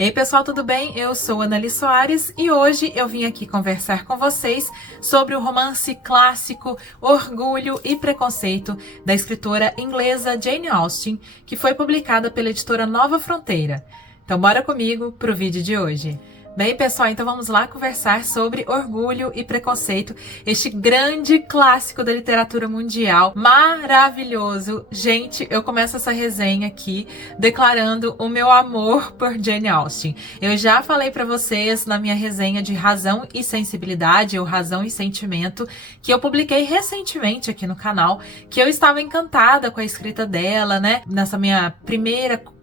Ei pessoal, tudo bem? Eu sou Anneli Soares e hoje eu vim aqui conversar com vocês sobre o romance clássico Orgulho e Preconceito da escritora inglesa Jane Austen, que foi publicada pela editora Nova Fronteira. Então bora comigo pro vídeo de hoje. Bem, pessoal, então vamos lá conversar sobre Orgulho e Preconceito, este grande clássico da literatura mundial, maravilhoso. Gente, eu começo essa resenha aqui declarando o meu amor por Jane Austen. Eu já falei pra vocês na minha resenha de Razão e Sensibilidade, ou Razão e Sentimento, que eu publiquei recentemente aqui no canal, que eu estava encantada com a escrita dela, né? Nessa minha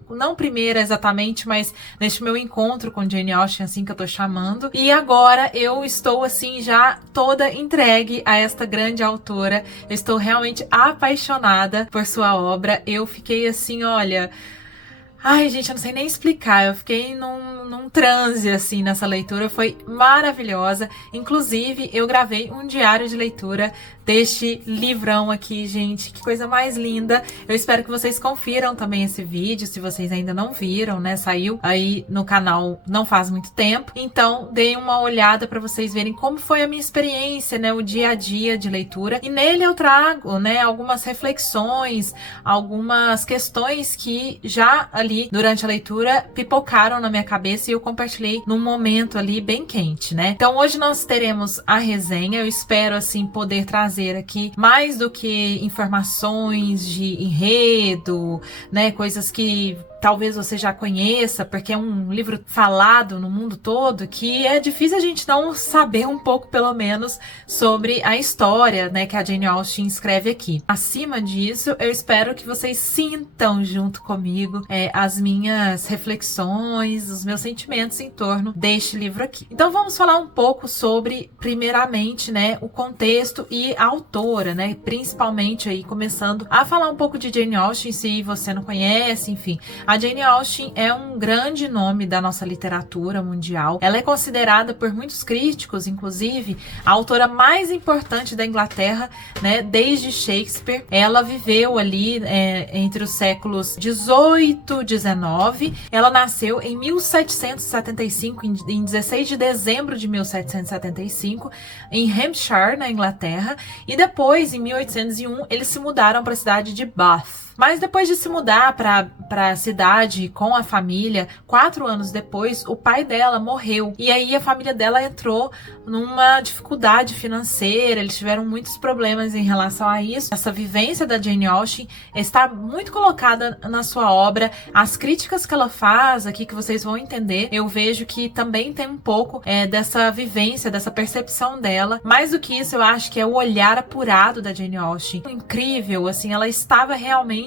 não primeira exatamente, mas neste meu encontro com Jane Austen, assim que eu tô chamando. E agora eu estou, assim, já toda entregue a esta grande autora. Eu estou realmente apaixonada por sua obra. Eu fiquei assim, olha... Ai, gente, eu não sei nem explicar. Eu fiquei num transe, assim, nessa leitura. Foi maravilhosa. Inclusive, eu gravei um diário de leitura deste livrão aqui, gente. Que coisa mais linda. Eu espero que vocês confiram também esse vídeo, se vocês ainda não viram, né? Saiu aí no canal não faz muito tempo. Então, deem uma olhada para vocês verem como foi a minha experiência, né? O dia a dia de leitura. E nele eu trago, né? Algumas reflexões, algumas questões que já ali durante a leitura pipocaram na minha cabeça e eu compartilhei num momento ali bem quente, né? Então hoje nós teremos a resenha. Eu espero assim poder trazer aqui mais do que informações de enredo, né? Coisas que talvez você já conheça, porque é um livro falado no mundo todo, que é difícil a gente não saber um pouco, pelo menos, sobre a história, né, que a Jane Austen escreve aqui. Acima disso, eu espero que vocês sintam junto comigo as minhas reflexões, os meus sentimentos em torno deste livro aqui. Então vamos falar um pouco sobre, primeiramente, né, o contexto e a autora, né, principalmente aí começando a falar um pouco de Jane Austen, se você não conhece, enfim. A Jane Austen é um grande nome da nossa literatura mundial. Ela é considerada por muitos críticos, inclusive, a autora mais importante da Inglaterra, né, desde Shakespeare. Ela viveu ali entre os séculos 18 e 19. Ela nasceu em 1775, em 16 de dezembro de 1775, em Hampshire, na Inglaterra. E depois, em 1801, eles se mudaram para a cidade de Bath. Mas depois de se mudar para a cidade com a família, 4 anos depois, o pai dela morreu. E aí a família dela entrou numa dificuldade financeira, eles tiveram muitos problemas em relação a isso. Essa vivência da Jane Austen está muito colocada na sua obra. As críticas que ela faz aqui, que vocês vão entender, eu vejo que também tem um pouco dessa vivência, dessa percepção dela. Mais do que isso, eu acho que é o olhar apurado da Jane Austen. Incrível, assim, ela estava realmente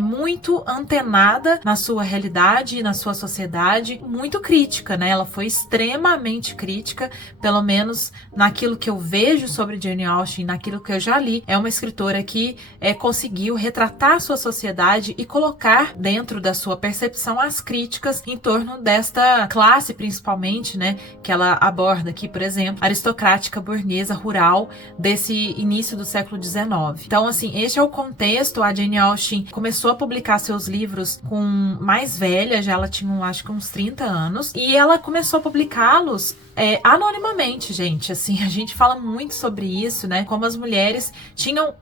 muito antenada na sua realidade, na sua sociedade, muito crítica, né? Ela foi extremamente crítica, pelo menos naquilo que eu vejo sobre Jane Austen, naquilo que eu já li. É uma escritora que conseguiu retratar a sua sociedade e colocar dentro da sua percepção as críticas em torno desta classe, principalmente, né? Que ela aborda aqui, por exemplo, aristocrática, burguesa, rural, desse início do século XIX. Então, assim, este é o contexto. A Jane Austen começou a publicar seus livros com mais velha, já ela tinha, acho que uns 30 anos, e ela começou a publicá-los anonimamente, gente. Assim, a gente fala muito sobre isso, né? Como as mulheres tinham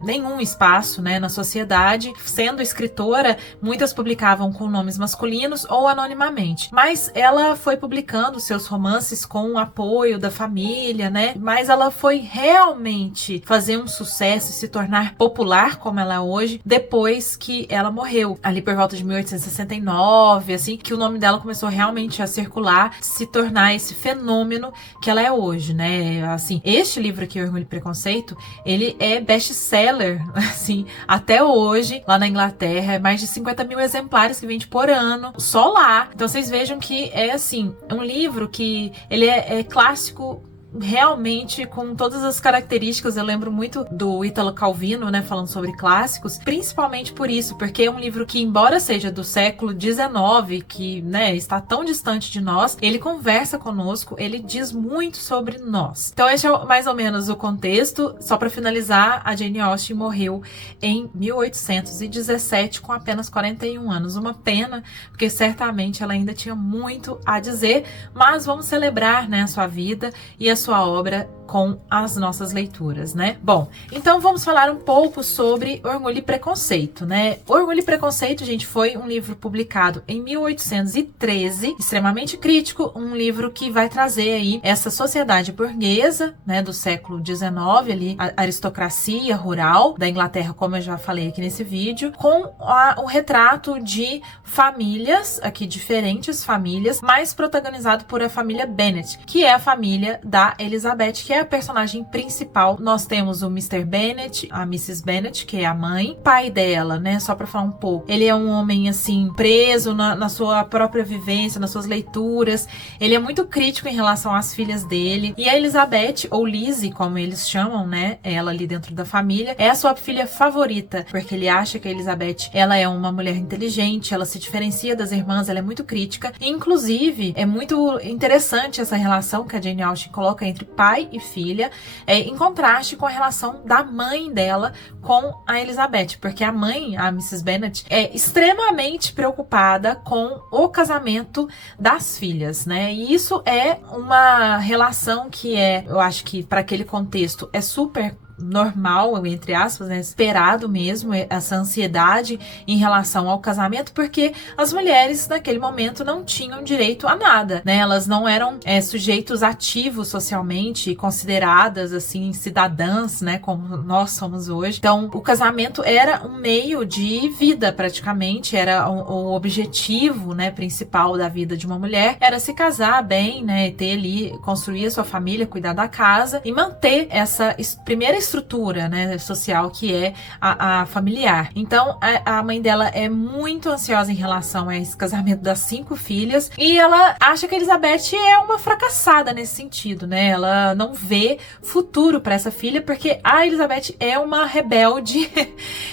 nenhum espaço, né, na sociedade. Sendo escritora, muitas publicavam com nomes masculinos ou anonimamente. Mas ela foi publicando seus romances com o apoio da família, né? Mas ela foi realmente fazer um sucesso e se tornar popular como ela é hoje depois que ela morreu. Ali por volta de 1869, assim, que o nome dela começou realmente a circular, se tornar esse fenômeno que ela é hoje, né? Assim, este livro aqui, Orgulho e Preconceito, ele é best-seller, assim, até hoje, lá na Inglaterra, mais de 50 mil exemplares que vende por ano, só lá. Então vocês vejam que é, assim, um livro que ele é clássico realmente com todas as características. Eu lembro muito do Ítalo Calvino, né, falando sobre clássicos, principalmente por isso, porque é um livro que, embora seja do século XIX, que, né, está tão distante de nós, ele conversa conosco, ele diz muito sobre nós. Então esse é mais ou menos o contexto. Só para finalizar, a Jane Austen morreu em 1817 com apenas 41 anos. Uma pena, porque certamente ela ainda tinha muito a dizer, mas vamos celebrar, né, a sua vida e a sua obra com as nossas leituras, né? Bom, então vamos falar um pouco sobre Orgulho e Preconceito, né? Orgulho e Preconceito, gente, foi um livro publicado em 1813, extremamente crítico, um livro que vai trazer aí essa sociedade burguesa, né, do século XIX, ali, a aristocracia rural da Inglaterra, como eu já falei aqui nesse vídeo, com o retrato de famílias, aqui diferentes famílias, mas protagonizado por a família Bennet, que é a família da Elizabeth, que é a personagem principal. Nós temos o Mr. Bennet, a Mrs. Bennet, que é a mãe, pai dela, né, só pra falar um pouco. Ele é um homem, assim, preso na sua própria vivência, nas suas leituras. Ele é muito crítico em relação às filhas dele. E a Elizabeth, ou Lizzie, como eles chamam, né, ela ali dentro da família, é a sua filha favorita, porque ele acha que a Elizabeth, ela é uma mulher inteligente, ela se diferencia das irmãs, ela é muito crítica. E, inclusive, é muito interessante essa relação que a Jane Austen coloca entre pai e filha, em contraste com a relação da mãe dela com a Elizabeth, porque a mãe, a Mrs. Bennet, é extremamente preocupada com o casamento das filhas, né? E isso é uma relação que eu acho que para aquele contexto é super normal, entre aspas, né, esperado mesmo, essa ansiedade em relação ao casamento, porque as mulheres naquele momento não tinham direito a nada, né, elas não eram sujeitos ativos socialmente, consideradas assim cidadãs, né, como nós somos hoje. Então o casamento era um meio de vida, praticamente, era o objetivo, né, principal da vida de uma mulher, era se casar bem, né, ter ali, construir a sua família, cuidar da casa e manter essa primeira estrutura, né, social, que é a familiar. Então a mãe dela é muito ansiosa em relação a esse casamento das 5 filhas, e ela acha que a Elizabeth é uma fracassada nesse sentido, né? Ela não vê futuro para essa filha, porque a Elizabeth é uma rebelde.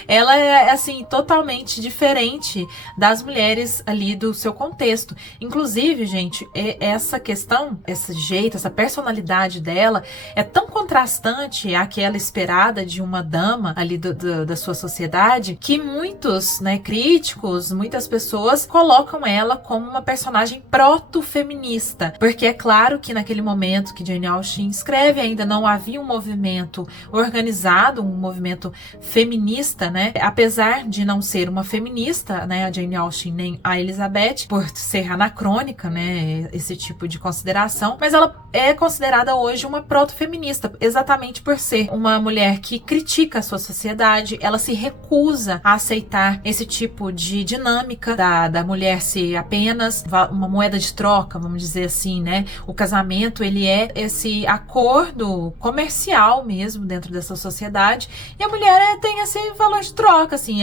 Ela é, assim, totalmente diferente das mulheres ali do seu contexto. Inclusive, gente, essa questão, esse jeito, essa personalidade dela é tão contrastante àquela esperada de uma dama ali da sua sociedade, que muitos, né, críticos, muitas pessoas colocam ela como uma personagem proto-feminista, porque é claro que naquele momento que Jane Austen escreve ainda não havia um movimento organizado, um movimento feminista, né, apesar de não ser uma feminista, né, a Jane Austen nem a Elizabeth, por ser anacrônica, né, esse tipo de consideração, mas ela é considerada hoje uma proto-feminista, exatamente por ser uma mulher que critica a sua sociedade. Ela se recusa a aceitar esse tipo de dinâmica da mulher ser apenas uma moeda de troca, vamos dizer assim, né? O casamento, ele é esse acordo comercial mesmo dentro dessa sociedade, e a mulher tem esse valor de troca, assim,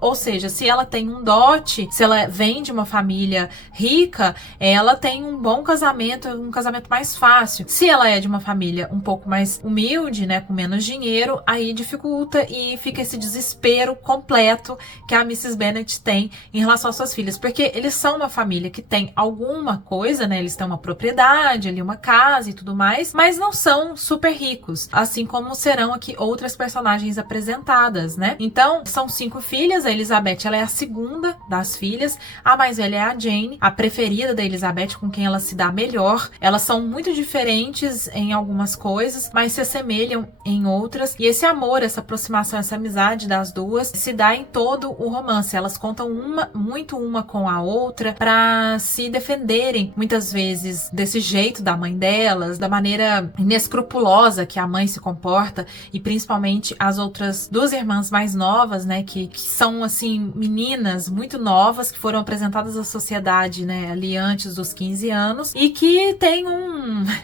ou seja, se ela tem um dote, se ela vem de uma família rica, ela tem um bom casamento, um casamento mais fácil. Se ela é de uma família um pouco mais humilde, né, com menos dinheiro, aí dificulta e fica esse desespero completo que a Mrs. Bennet tem em relação às suas filhas, porque eles são uma família que tem alguma coisa, né, eles têm uma propriedade ali, uma casa e tudo mais, mas não são super ricos, assim como serão aqui outras personagens apresentadas, né? Então, são 5 filhas, a Elizabeth, ela é a segunda das filhas, a mais velha é a Jane, a preferida da Elizabeth, com quem ela se dá melhor. Elas são muito diferentes em algumas coisas, mas se assemelham em outras, e esse amor, essa aproximação, essa amizade das duas se dá em todo o romance. Elas contam muito uma com a outra para se defenderem, muitas vezes, desse jeito da mãe delas, da maneira inescrupulosa que a mãe se comporta, e principalmente as outras 2 irmãs mais novas, né, que são, assim, meninas muito novas, que foram apresentadas à sociedade, né, ali antes dos 15 anos, e que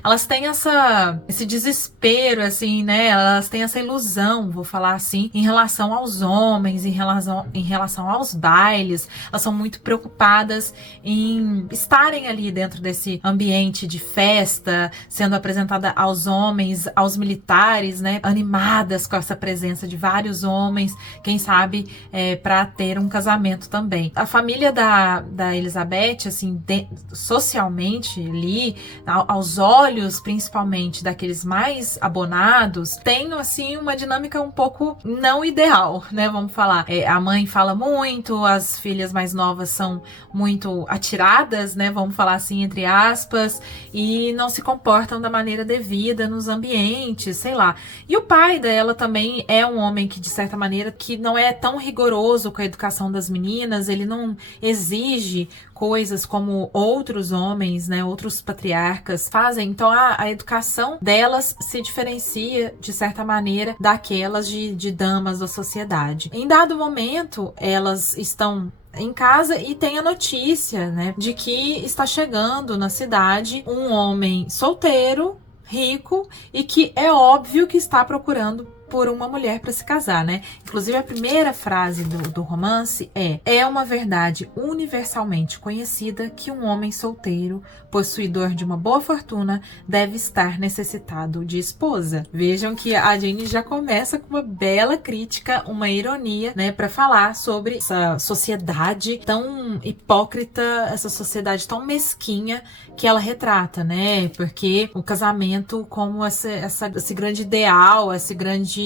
elas têm esse desespero, assim, né, elas têm essa ilusão, vou falar assim, em relação aos homens, em relação aos bailes. Elas são muito preocupadas em estarem ali dentro desse ambiente de festa, sendo apresentada aos homens, aos militares, né, animadas com essa presença de vários homens, quem sabe para ter um casamento também. A família da Elizabeth, assim, socialmente ali, aos olhos principalmente daqueles mais abonados, tem assim uma dinâmica um pouco não ideal, né, vamos falar. A mãe fala muito, as filhas mais novas são muito atiradas, né, vamos falar assim, entre aspas, e não se comportam da maneira devida nos ambientes, sei lá. E o pai dela também é um homem que, de certa maneira, que não é tão rigoroso com a educação das meninas, ele não exige coisas como outros homens, né, outros patriarcas fazem. Então a educação delas se diferencia, de certa maneira, daquelas de damas da sociedade. Em dado momento, elas estão em casa e tem a notícia, né, de que está chegando na cidade um homem solteiro, rico, e que é óbvio que está procurando por uma mulher para se casar, né? Inclusive a primeira frase do romance é uma verdade universalmente conhecida que um homem solteiro, possuidor de uma boa fortuna, deve estar necessitado de esposa. Vejam que a Jane já começa com uma bela crítica, uma ironia, né, para falar sobre essa sociedade tão hipócrita, essa sociedade tão mesquinha que ela retrata, né? Porque o casamento como esse grande ideal, esse grande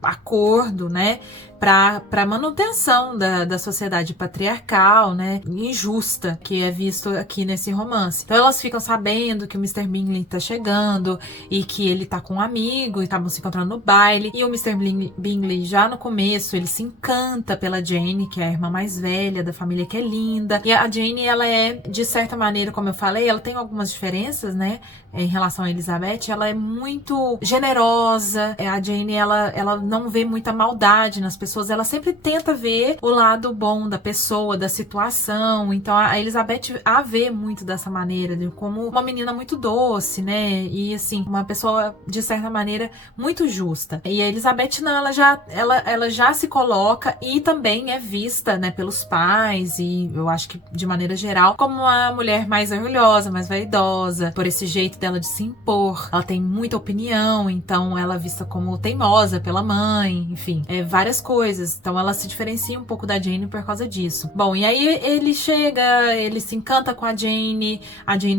acordo, né, para manutenção da sociedade patriarcal, né, injusta, que é visto aqui nesse romance. Então elas ficam sabendo que o Mr. Bingley tá chegando e que ele tá com um amigo e estavam se encontrando no baile, e o Mr. Bingley já no começo ele se encanta pela Jane, que é a irmã mais velha da família, que é linda, e a Jane, ela é, de certa maneira, como eu falei, ela tem algumas diferenças, né, em relação a Elizabeth. Ela é muito generosa, a Jane, ela não vê muita maldade nas pessoas, ela sempre tenta ver o lado bom da pessoa, da situação. Então a Elizabeth a vê muito dessa maneira, como uma menina muito doce, né, e assim, uma pessoa de certa maneira muito justa. E a Elizabeth não, ela já se coloca e também é vista, né, pelos pais, e eu acho que de maneira geral, como uma mulher mais orgulhosa, mais vaidosa, por esse jeito dela de se impor. Ela tem muita opinião, então ela é vista como teimosa pela mãe, enfim, várias coisas. Então ela se diferencia um pouco da Jane por causa disso. Bom, e aí ele chega, ele se encanta com a Jane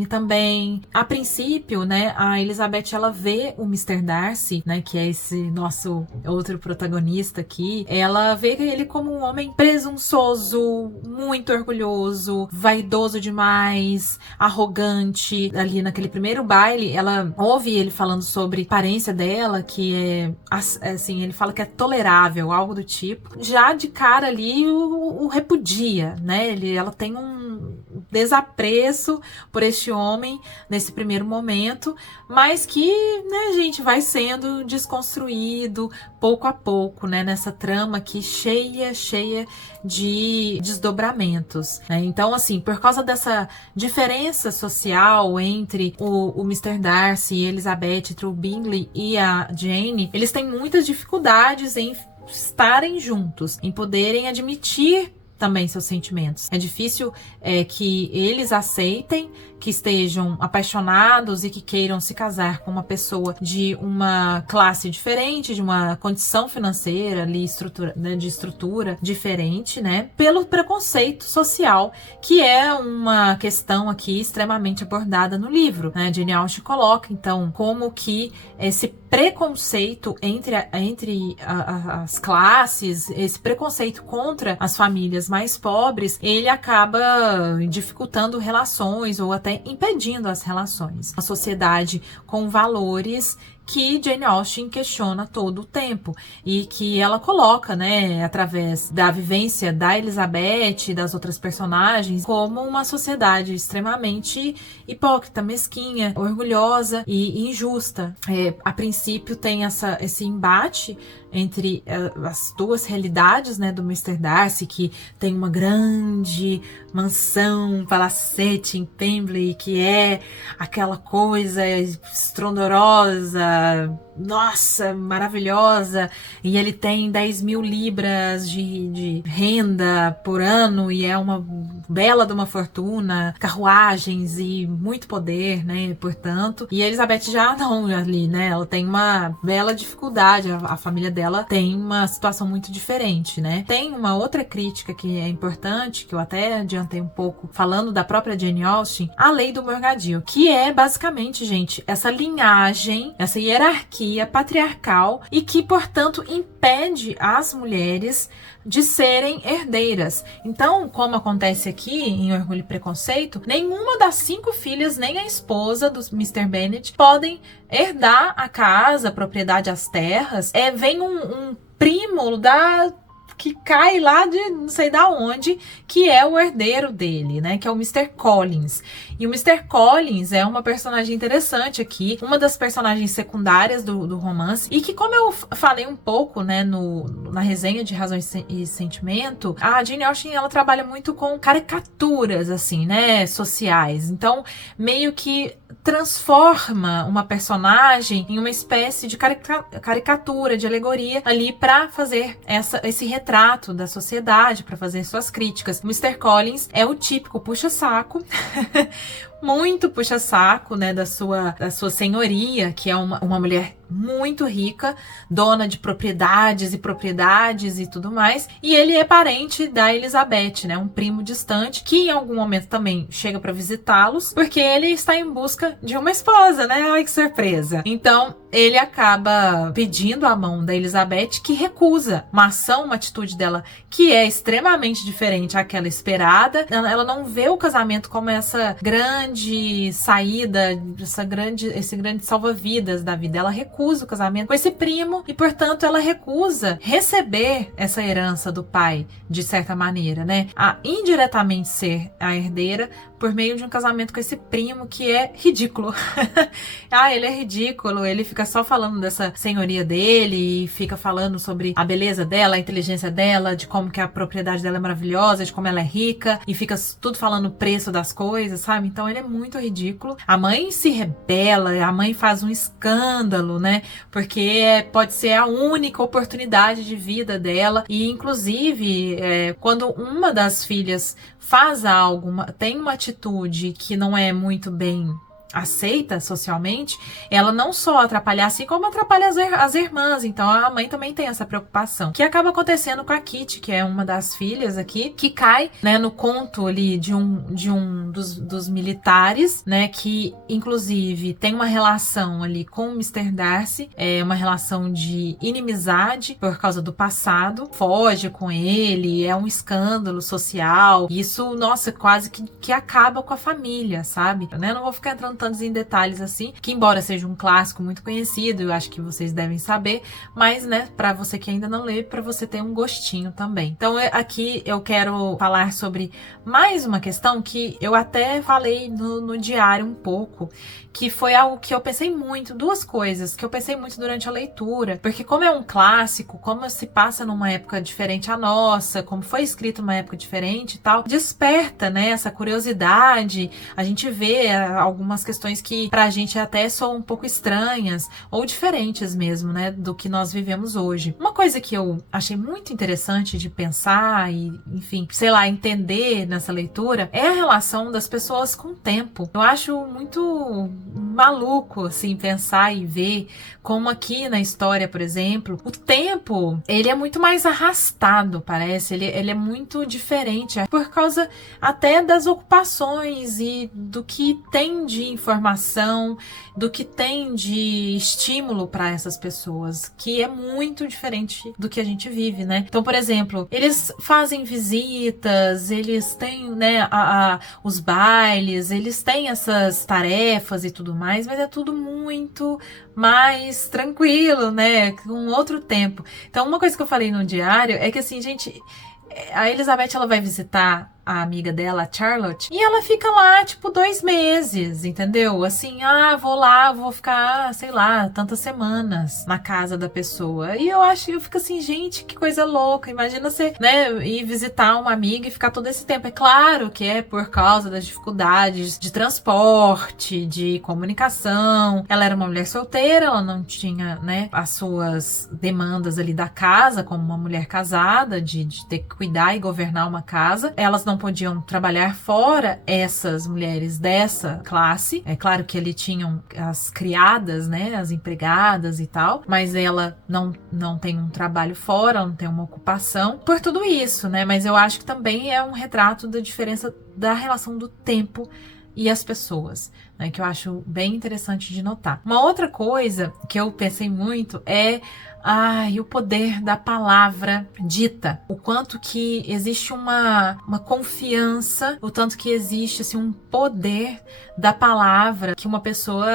também. A princípio, né, a Elizabeth, ela vê o Mr. Darcy, né, que é esse nosso outro protagonista aqui, ela vê ele como um homem presunçoso, muito orgulhoso, vaidoso demais, arrogante. Ali naquele primeiro baile, ela ouve ele falando sobre a aparência dela, que é assim, ele fala que é tolerável, algo do tipo. Já de cara ali o repudia, né? Ela tem um desapreço por este homem nesse primeiro momento, mas que, né, gente, vai sendo desconstruído pouco a pouco, né, nessa trama aqui cheia de desdobramentos, né? Então, assim, por causa dessa diferença social entre o Mr. Darcy e Elizabeth, entre o Bingley e a Jane, eles têm muitas dificuldades em estarem juntos, em poderem admitir também seus sentimentos. É difícil que eles aceitem que estejam apaixonados e que queiram se casar com uma pessoa de uma classe diferente, de uma condição financeira ali, de estrutura diferente, né? Pelo preconceito social, que é uma questão aqui extremamente abordada no livro, né? Jane Austen coloca, então, como que esse preconceito entre as classes, esse preconceito contra as famílias mais pobres, ele acaba dificultando relações ou até impedindo as relações. Uma sociedade com valores que Jane Austen questiona todo o tempo e que ela coloca, né, através da vivência da Elizabeth e das outras personagens, como uma sociedade extremamente hipócrita, mesquinha, orgulhosa e injusta. A princípio tem esse embate entre as duas realidades, né, do Mr. Darcy, que tem uma grande mansão, palacete em Pembrey, que é aquela coisa estrondorosa, nossa, maravilhosa, e ele tem 10 mil libras de renda por ano, e é uma bela de uma fortuna, carruagens e muito poder, né, portanto. E a Elizabeth já não ali, né, ela tem uma bela dificuldade, a família dela tem uma situação muito diferente, né. Tem uma outra crítica que é importante, que eu até adiantei um pouco, falando da própria Jane Austen, a lei do morgadio, que é basicamente, gente, essa linhagem, essa hierarquia patriarcal e que, portanto, impede as mulheres de serem herdeiras. Então, como acontece aqui em Orgulho e Preconceito, nenhuma das 5 filhas, nem a esposa do Mr. Bennet, podem herdar a casa, a propriedade, as terras. Vem um primo que cai lá de não sei da onde, que é o herdeiro dele, né, que é o Mr. Collins. E o Mr. Collins é uma personagem interessante aqui, uma das personagens secundárias do romance, e que, como eu falei um pouco, né, na resenha de Razão e Sentimento, a Jane Austen, ela trabalha muito com caricaturas, assim, né, sociais. Então, meio que transforma uma personagem em uma espécie de caricatura, de alegoria ali para fazer esse retrato da sociedade, para fazer suas críticas. O Mr. Collins é o típico puxa-saco, muito puxa-saco, né, da sua senhoria, que é uma mulher muito rica, dona de propriedades e tudo mais, e ele é parente da Elizabeth, né, um primo distante, que em algum momento também chega para visitá-los, porque ele está em busca de uma esposa, né, ai que surpresa. Então, ele acaba pedindo a mão da Elizabeth, que recusa uma atitude dela que é extremamente diferente àquela esperada. Ela não vê o casamento como essa grande saída, esse grande salva-vidas da vida. Ela recusa o casamento com esse primo e, portanto, ela recusa receber essa herança do pai, de certa maneira, né? A indiretamente ser a herdeira por meio de um casamento com esse primo que é ridículo. Ele é ridículo, ele fica só falando dessa senhoria dele e fica falando sobre a beleza dela, a inteligência dela, de como que a propriedade dela é maravilhosa, de como ela é rica, e fica tudo falando o preço das coisas, sabe? Então ele é muito ridículo. A mãe se rebela, a mãe faz um escândalo, né? Porque pode ser a única oportunidade de vida dela, e inclusive quando uma das filhas faz algo, tem uma atitude que não é muito bem aceita socialmente, ela não só atrapalha, assim como atrapalha as irmãs. Então a mãe também tem essa preocupação, que acaba acontecendo com a Kitty, que é uma das filhas aqui, que cai, né, no conto ali de um dos militares, né, que inclusive tem uma relação ali com o Mr. Darcy, uma relação de inimizade por causa do passado, foge com ele, é um escândalo social, isso, nossa, quase que acaba com a família, sabe? Né? Não vou ficar entrando tantos em detalhes assim, que embora seja um clássico muito conhecido, eu acho que vocês devem saber, mas, né, pra você que ainda não lê, pra você ter um gostinho também. Então, aqui eu quero falar sobre mais uma questão que eu até falei no diário um pouco, que foi algo que eu pensei muito, duas coisas que eu pensei muito durante a leitura, porque como é um clássico, como se passa numa época diferente à nossa, como foi escrito numa época diferente e tal, desperta, né, essa curiosidade, a gente vê algumas questões que pra gente até são um pouco estranhas ou diferentes mesmo, né, do que nós vivemos hoje. Uma coisa que eu achei muito interessante de pensar e, enfim, sei lá, entender nessa leitura é a relação das pessoas com o tempo. Eu acho muito maluco, assim, pensar e ver como aqui na história, por exemplo, o tempo, ele é muito mais arrastado, parece, ele é muito diferente, por causa até das ocupações e do que tem de informação, do que tem de estímulo para essas pessoas, que é muito diferente do que a gente vive, né? Então, por exemplo, eles fazem visitas, eles têm, né, os bailes, eles têm essas tarefas e tudo mais, mas é tudo muito mais tranquilo, né? Com outro tempo. Então, uma coisa que eu falei no diário é que, assim, gente, a Elizabeth, ela vai visitar a amiga dela, a Charlotte, e ela fica lá, tipo, 2 meses, entendeu? Assim, vou lá, vou ficar, sei lá, tantas semanas na casa da pessoa. E eu fico assim, gente, que coisa louca. Imagina você, né, ir visitar uma amiga e ficar todo esse tempo. É claro que é por causa das dificuldades de transporte, de comunicação. Ela era uma mulher solteira, ela não tinha, né, as suas demandas ali da casa, como uma mulher casada, de ter que cuidar e governar uma casa. Elas não podiam trabalhar fora, essas mulheres dessa classe. É claro que ali tinham as criadas, né, as empregadas e tal, mas ela não tem um trabalho fora, não tem uma ocupação, por tudo isso, né? Mas eu acho que também é um retrato da diferença da relação do tempo e as pessoas, né, que eu acho bem interessante de notar. Uma outra coisa que eu pensei muito é o poder da palavra dita, o quanto que existe uma confiança, o tanto que existe assim, um poder da palavra que uma pessoa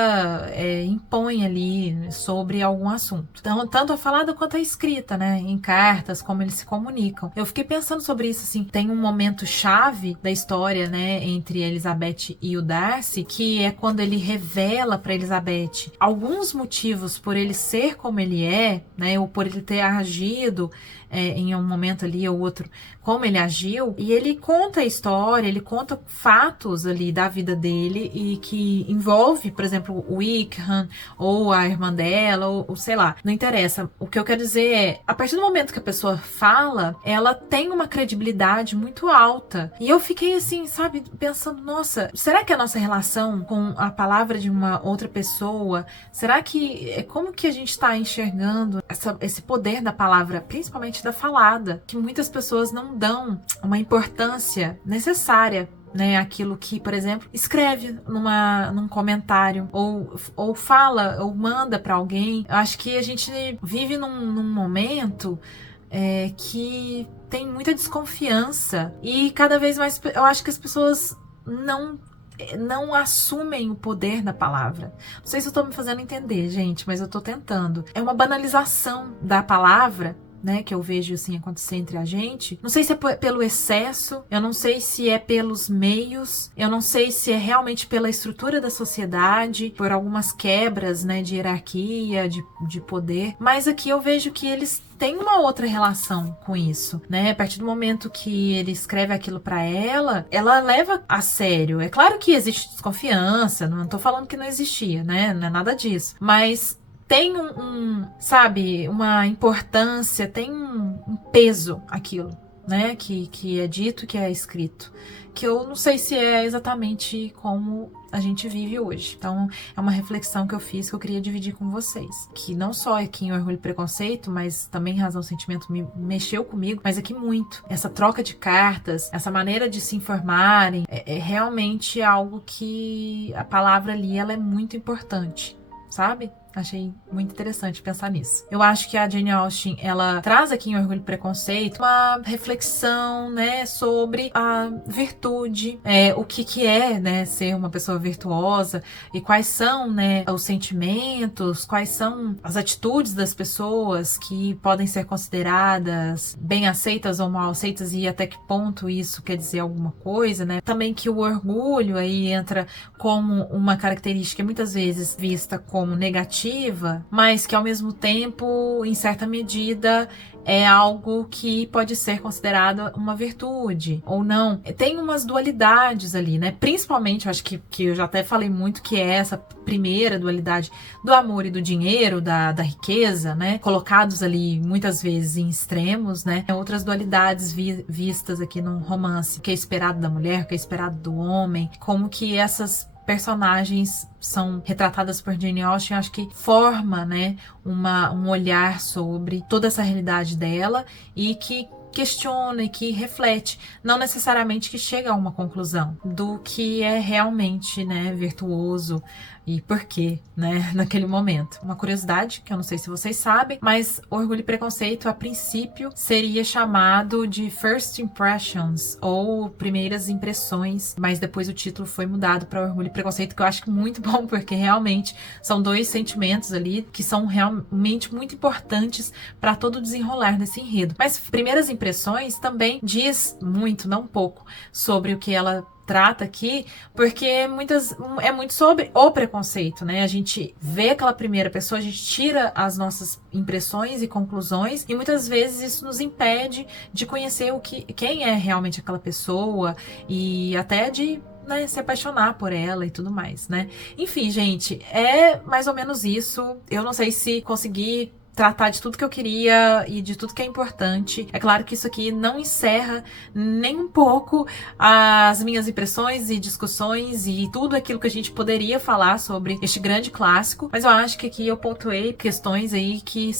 impõe ali sobre algum assunto. Então, tanto a falada quanto a escrita, né, em cartas, como eles se comunicam. Eu fiquei pensando sobre isso, assim, tem um momento chave da história, né, entre Elizabeth e o Darcy, que é quando ele revela para Elizabeth alguns motivos por ele ser como ele é, né, ou por ele ter agido em um momento ali ou outro, como ele agiu, e ele conta a história, ele conta fatos ali da vida dele e que envolve, por exemplo, o Wickham ou a irmã dela, ou sei lá, não interessa. O que eu quero dizer é, a partir do momento que a pessoa fala, ela tem uma credibilidade muito alta. E eu fiquei assim, sabe, pensando, nossa, será que a nossa relação com a palavra de uma outra pessoa, será que, como que a gente está enxergando esse poder da palavra, principalmente da falada, que muitas pessoas não dão uma importância necessária, né, aquilo que, por exemplo, escreve num comentário ou fala ou manda para alguém. Eu acho que a gente vive num momento que tem muita desconfiança e cada vez mais eu acho que as pessoas não assumem o poder da palavra. Não sei se eu tô me fazendo entender, gente, mas eu tô tentando. É uma banalização da palavra, né, que eu vejo assim acontecer entre a gente. Não sei se é pelo excesso, eu não sei se é pelos meios, eu não sei se é realmente pela estrutura da sociedade, por algumas quebras, né, de hierarquia, de poder, mas aqui eu vejo que eles têm uma outra relação com isso, né? A partir do momento que ele escreve aquilo pra ela, ela leva a sério. É claro que existe desconfiança, não tô falando que não existia, né? Não é nada disso, mas tem sabe, uma importância, tem um peso aquilo, né, que é dito, que é escrito, que eu não sei se é exatamente como a gente vive hoje. Então, é uma reflexão que eu fiz, que eu queria dividir com vocês, que não só aqui em Orgulho e Preconceito, mas também Razão e Sentimento mexeu comigo, mas aqui muito. Essa troca de cartas, essa maneira de se informarem, é realmente algo que a palavra ali, ela é muito importante, sabe? Achei muito interessante pensar nisso. Eu acho que a Jane Austen, ela traz aqui em Orgulho e Preconceito uma reflexão, né, sobre a virtude, o que é, né, ser uma pessoa virtuosa e quais são, né, os sentimentos, quais são as atitudes das pessoas que podem ser consideradas bem aceitas ou mal aceitas e até que ponto isso quer dizer alguma coisa, né? Também que o orgulho aí entra como uma característica muitas vezes vista como negativa, mas que ao mesmo tempo, em certa medida, é algo que pode ser considerado uma virtude ou não. Tem umas dualidades ali, né? Principalmente, eu acho que eu já até falei muito, que é essa primeira dualidade do amor e do dinheiro, da riqueza, né? Colocados ali muitas vezes em extremos, né? Outras dualidades vistas aqui no romance, o que é esperado da mulher, o que é esperado do homem, como que essas personagens são retratadas por Jane Austen, acho que forma, né, um olhar sobre toda essa realidade dela e que questiona e que reflete, não necessariamente que chega a uma conclusão do que é realmente, né, virtuoso e por quê, né, naquele momento. Uma curiosidade, que eu não sei se vocês sabem, mas Orgulho e Preconceito, a princípio, seria chamado de First Impressions, ou Primeiras Impressões, mas depois o título foi mudado para Orgulho e Preconceito, que eu acho muito bom, porque realmente são dois sentimentos ali que são realmente muito importantes para todo o desenrolar desse enredo. Mas Primeiras Impressões impressões também diz muito, não pouco, sobre o que ela trata aqui, porque é muito sobre o preconceito, né? A gente vê aquela primeira pessoa, a gente tira as nossas impressões e conclusões, e muitas vezes isso nos impede de conhecer quem é realmente aquela pessoa e até de, né, se apaixonar por ela e tudo mais, né? Enfim, gente, é mais ou menos isso. Eu não sei se consegui tratar de tudo que eu queria e de tudo que é importante. É claro que isso aqui não encerra nem um pouco as minhas impressões e discussões e tudo aquilo que a gente poderia falar sobre este grande clássico, mas eu acho que aqui eu pontuei questões aí que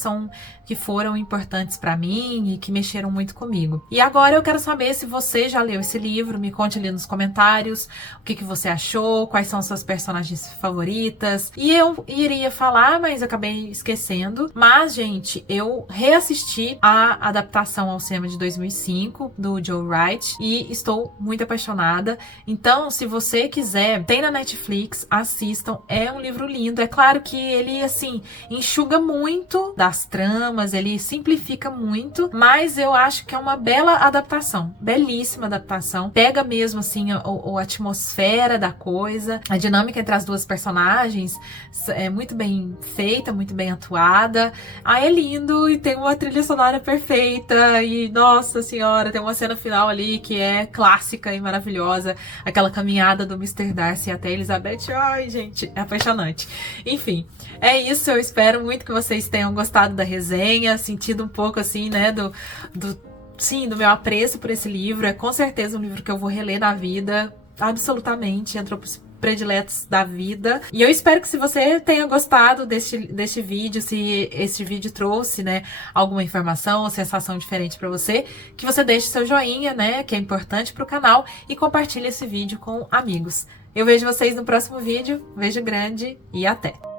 foram importantes pra mim e que mexeram muito comigo. E agora eu quero saber se você já leu esse livro, me conte ali nos comentários o que você achou, quais são suas personagens favoritas. E eu iria falar, mas acabei esquecendo. Mas, gente, eu reassisti a adaptação ao cinema de 2005 do Joe Wright e estou muito apaixonada. Então, se você quiser, tem na Netflix, assistam. É um livro lindo. É claro que ele, assim, enxuga muito das tramas, ele simplifica muito, mas eu acho que é uma bela adaptação, belíssima adaptação. Pega mesmo, assim, a atmosfera da coisa, a dinâmica entre as duas personagens é muito bem feita, muito bem atuada. É lindo e tem uma trilha sonora perfeita e, nossa senhora, tem uma cena final ali que é clássica e maravilhosa, aquela caminhada do Mr. Darcy até Elizabeth. Ai, gente, é apaixonante. Enfim, é isso, eu espero muito que vocês tenham gostado da resenha, sentido um pouco assim, né, do meu apreço por esse livro. É com certeza um livro que eu vou reler na vida, absolutamente, entrou pros prediletos da vida. E eu espero que se você tenha gostado deste vídeo, se esse vídeo trouxe, né, alguma informação ou sensação diferente pra você, que você deixe seu joinha, né, que é importante pro canal, e compartilhe esse vídeo com amigos. Eu vejo vocês no próximo vídeo, beijo grande e até!